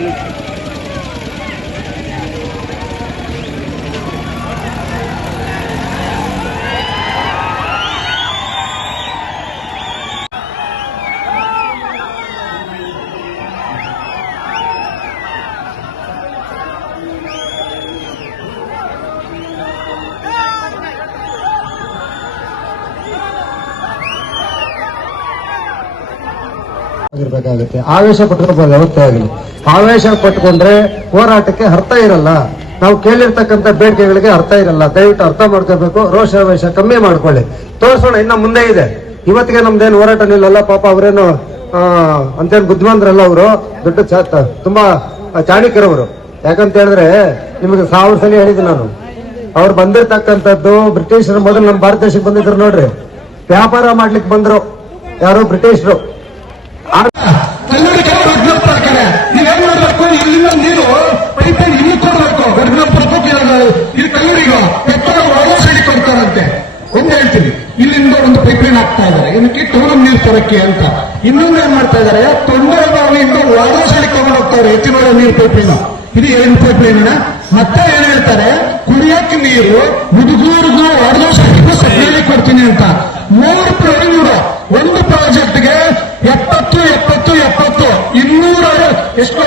ಇರ್ತಾರೆ ಅಲ್ಲಿ ಆಗಿರ್ಬೇಕಾಗುತ್ತೆ ಆವೇಶ ಪಟ್ಕೋಬಾರ್ದು ಯಾವತ್ತೇ ಆಗಲಿ ಆವೇಶ ಪಟ್ಕೊಂಡ್ರೆ ಹೋರಾಟಕ್ಕೆ ಅರ್ಥ ಇರಲ್ಲ. ನಾವು ಕೇಳಿರ್ತಕ್ಕಂಥ ಬೇಡಿಕೆಗಳಿಗೆ ಅರ್ಥ ಇರಲ್ಲ. ದಯವಿಟ್ಟು ಅರ್ಥ ಮಾಡ್ಕೋಬೇಕು. ರೋಷಾವೇಶ ಕಮ್ಮಿ ಮಾಡ್ಕೊಳ್ಳಿ. ತೋರಿಸೋಣ, ಇನ್ನ ಮುಂದೆ ಇದೆ. ಇವತ್ತಿಗೆ ನಮ್ದೇನು ಹೋರಾಟ ನಿಲ್ಲಲ್ಲ. ಪಾಪ ಅವರೇನು ಅಂತೇನು ಬುದ್ಧಿವಂತರಲ್ಲ ಅವರು. ದೊಡ್ಡ ತುಂಬಾ ಚಾಣಕ್ಯರವರು. ಯಾಕಂತ ಹೇಳಿದ್ರೆ, ನಿಮಗೆ ಸಾವಿರ ಸಲ ಹೇಳಿದ್ದೀನಿ ನಾನು. ಅವ್ರು ಬಂದಿರ್ತಕ್ಕಂಥದ್ದು ಬ್ರಿಟಿಷರು ಮೊದಲು ನಮ್ಮ ಭಾರತ ದೇಶಕ್ಕೆ ಬಂದಿದ್ರು ನೋಡ್ರಿ. ವ್ಯಾಪಾರ ಮಾಡ್ಲಿಕ್ಕೆ ಬಂದ್ರು. ಯಾರು ಬ್ರಿಟಿಷರು. ವಿಜ್ಞಪ್ತಿ ಇಲ್ಲಿ ಕಲ್ಲೂರಿಗ ಪೆಟ್ರೋಲ್ ಒಳ್ಳೆ ಸೈಡ್ ಕೊಡ್ತಾರಂತೆ ಒಂದು ಹೇಳ್ತೀನಿ, ಇಲ್ಲಿಂದ ಒಂದು ಪೈಪ್ಲೈನ್ ಹಾಕ್ತಾ ಇದ್ದಾರೆ. ಏನಕ್ಕೆ? ಟೌನ್ ನೀರು ತರಕ್ಕೆ ಅಂತ. ಇನ್ನೊಂದು ಏನ್ ಮಾಡ್ತಾ ಇದಾರೆ ತೊಂದರೆ ಬಾವಿಯಿಂದ ಒಳ್ಳೆ ಸೈಡ್ ತಗೊಂಡು ಹೋಗ್ತಾರೆ ಹೆಚ್ಚಿನ ನೀರು ಪೈಪ್ಲೈನ್. ಇದು ಎರಡು ಪೈಪ್ಲೈನ್ ಮತ್ತೆ ಏನ್ ಹೇಳ್ತಾರೆ? ಕುಡಿಯಕ್ಕೆ ನೀರು ಹುಡುಗೂರಿಗೂ ಒಳ್ಳೆ ಸೈಡ್ಗೂ ಸಪ್ಲೈ ಕೊಡ್ತೀನಿ ಅಂತ. ಮೂರು ಪ್ರಯೋಜನ ಒಂದು ಪ್ರಾಜೆಕ್ಟ್ಗೆ ಎಪ್ಪತ್ತು ಎಪ್ಪತ್ತು ಎಪ್ಪತ್ತು, ಇನ್ನೂರ, ಎಷ್ಟು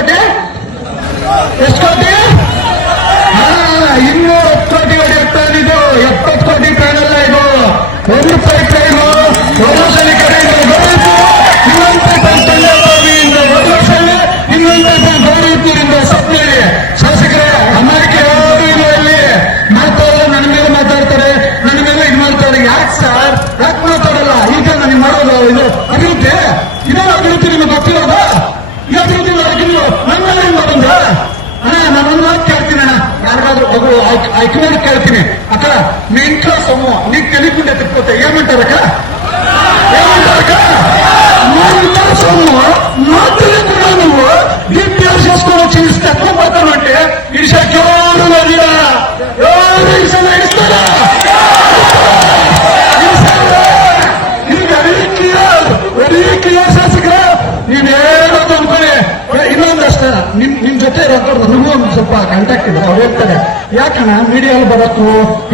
ಇವತ್ತಿನ ವರ್ಗಗಳು ಮಂಗಳೂರಿಂದ ಬಂದ ಅಣ್ಣ ನಾನೊಂದು ಮಾತು ಕೇಳ್ತೀನಿ ಅಣ್ಣ ಯಾರಿಗಾದ್ರೂ ಒಬ್ಬರು ಆಯ್ಕೆ ಮಾಡಿ ಕೇಳ್ತೀನಿ ಅಕ್ಕ ನಿಂಟ್ಲ ಸಮೂಹ ನೀ ತೆಲಿಕೊಂಡೆ ತಿಕ್ಕೋತೆ ಏನು ನಿಮ್ ನಿಮ್ ಜೊತೆ ಇರೋದು ನನಗೂ ಒಂದು ಸ್ವಲ್ಪ ಕಾಂಟ್ಯಾಕ್ಟ್ ಇದೆ, ಅವ್ರು ಹೇಳ್ತಾರೆ, ಯಾಕಣ್ಣ ಮೀಡಿಯಲ್ಲಿ ಬರತ್ತು?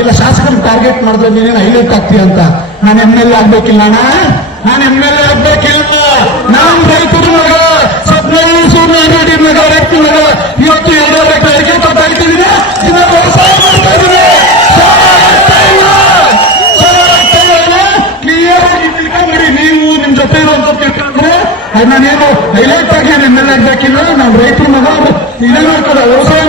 ಇಲ್ಲ ಶಾಸಕರು ಟಾರ್ಗೆಟ್ ಮಾಡಿದ್ರೆ ನೀನೇನು ಹೈಲೈಟ್ ಆಗ್ತೀಯ ಅಂತ? ನಾನು ಎಂ ಎಲ್ ಆಗ್ಬೇಕಿಲ್ಲ ಅಣ್ಣ. ನಾನು ಎಂ ಎಲ್ ಎ ಆಗ್ಬೇಕಿಲ್ಲ. ನಾನು ರೈತರ ಮಗ ಸಪ್ಲೈ ಸೂರ್ಯ ಮಗ ರೈತ ಮಗ. ಇವತ್ತು ಎರಡೂವರೆ ಟಾರ್ಗೆಟ್ ಅಂತ ಇನ್ನು ವ್ಯವಸಾಯ ಮಾಡ್ತಾ ಇದ್ದೀನಿ ಕ್ಲಿಯರ್ ಆಗಿ ತಿಳ್ಕೊಂಬಿಡಿ ನೀವು ನಿಮ್ ಜೊತೆ ಇರುವಂತ ತಿಳ್ಕೊಂಡ್ರೆ ಅದು ನಾನೇನು ಹೈಲೈಟ್ ಆಗಿ ಎಂ ಎಲ್ ಆಗ್ಬೇಕಿಲ್ಲ ನಾವು ರೈತರ ಮಗ ಇದೇ ಮಾಡ್ಕೊಂಡು ವ್ಯವಸಾಯ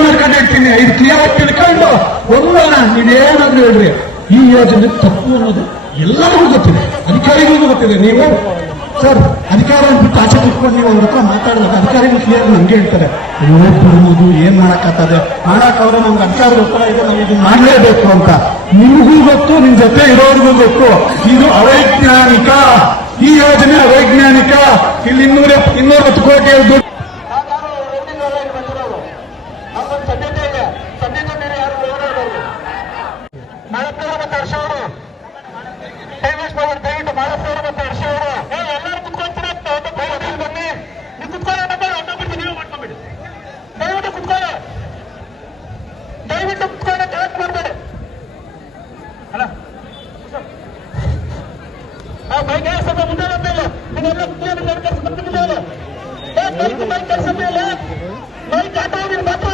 ಆಗಿ ತಿಳ್ಕೊಂಡು ಒಂದೋಣ ನೀವೇನಾದ್ರೂ ಹೇಳ್ರಿ. ಈ ಯೋಜನೆ ತಪ್ಪು ಅನ್ನೋದು ಎಲ್ಲರಿಗೂ ಗೊತ್ತಿದೆ. ಅಧಿಕಾರಿಗೂ ಗೊತ್ತಿದೆ. ನೀವು, ಸರ್, ಅಧಿಕಾರ ಅಂದ್ಬಿಟ್ಟು ಆಚೆ ಕುತ್ಕೊಂಡು ನೀವು ಅವ್ರ ಹತ್ರ ಮಾತಾಡಿದಾಗ ಅಧಿಕಾರಿಗಳು ಕ್ಲಿಯರ್ ಹಂಗೆ ಹೇಳ್ತಾರೆ. ಅನ್ನೋದು ಏನ್ ಮಾಡಕ್ಕಾಗ್ತದೆ? ಮಾಡಕ್ ಅವ್ರ ನಮ್ಗೆ ಅಧಿಕಾರ ಒತ್ತಡ ಇದೆ, ನಾವು ಇದನ್ನ ಮಾಡಲೇಬೇಕು ಅಂತ. ನಿಮಗೂ ಗೊತ್ತು, ನಿಮ್ ಜೊತೆ ಇರೋರಿಗೂ ಗೊತ್ತು. ಇದು ಅವೈಜ್ಞಾನಿಕ. ಈ ಯೋಜನೆ ಅವೈಜ್ಞಾನಿಕ. ಇಲ್ಲಿ ಇನ್ನೂರ ಇನ್ನೂರ ಹತ್ತು ಕೋಟಿ ದುಡ್ಡು ಮಳಪ್ಪೇರು ಮತ್ತು ಹರ್ಷ ಅವರು ಟೈಮಿಸ್ ಪವರ್ ದಯವಿಟ್ಟು ಮಳಪ್ಪೇರು ಮತ್ತು ಹರ್ಷ ಅವರು ಎಲ್ಲರೂ ಕುತ್ಕೊಳ್ತೀರ ದಯವಿಟ್ಟು ಬನ್ನಿ ನೀವು ಕುತ್ಕೊಳ್ಳೋ ಒಬ್ಬೊಬ್ಬರಿಗೆ ನೀವು ಮಾಡ್ಕೊಂಬಿಡಿ ದಯವಿಟ್ಟು ಕುತ್ಕೊಳ್ಳಿ ದಯವಿಟ್ಟು ಕುತ್ಕೊಂಡು ಕಲೆಕ್ಟ್ ಮಾಡಬೇಡಿ ಅಲ್ಲ ಆ ಬೈಕ್ ಸ್ವಲ್ಪ ಮುಂದೆ ಬಂದಿಲ್ಲ ನೀವೆಲ್ಲ ಕುತ್ಕೊಂಡು ಬೈಕ್ ಕೆಲಸ ಬೈಕ್ ಬೈಕ್ ಕೆಲಸ ಮೇಲೆ ಮೈ ಕಾಟ ಮಾತ್ರ?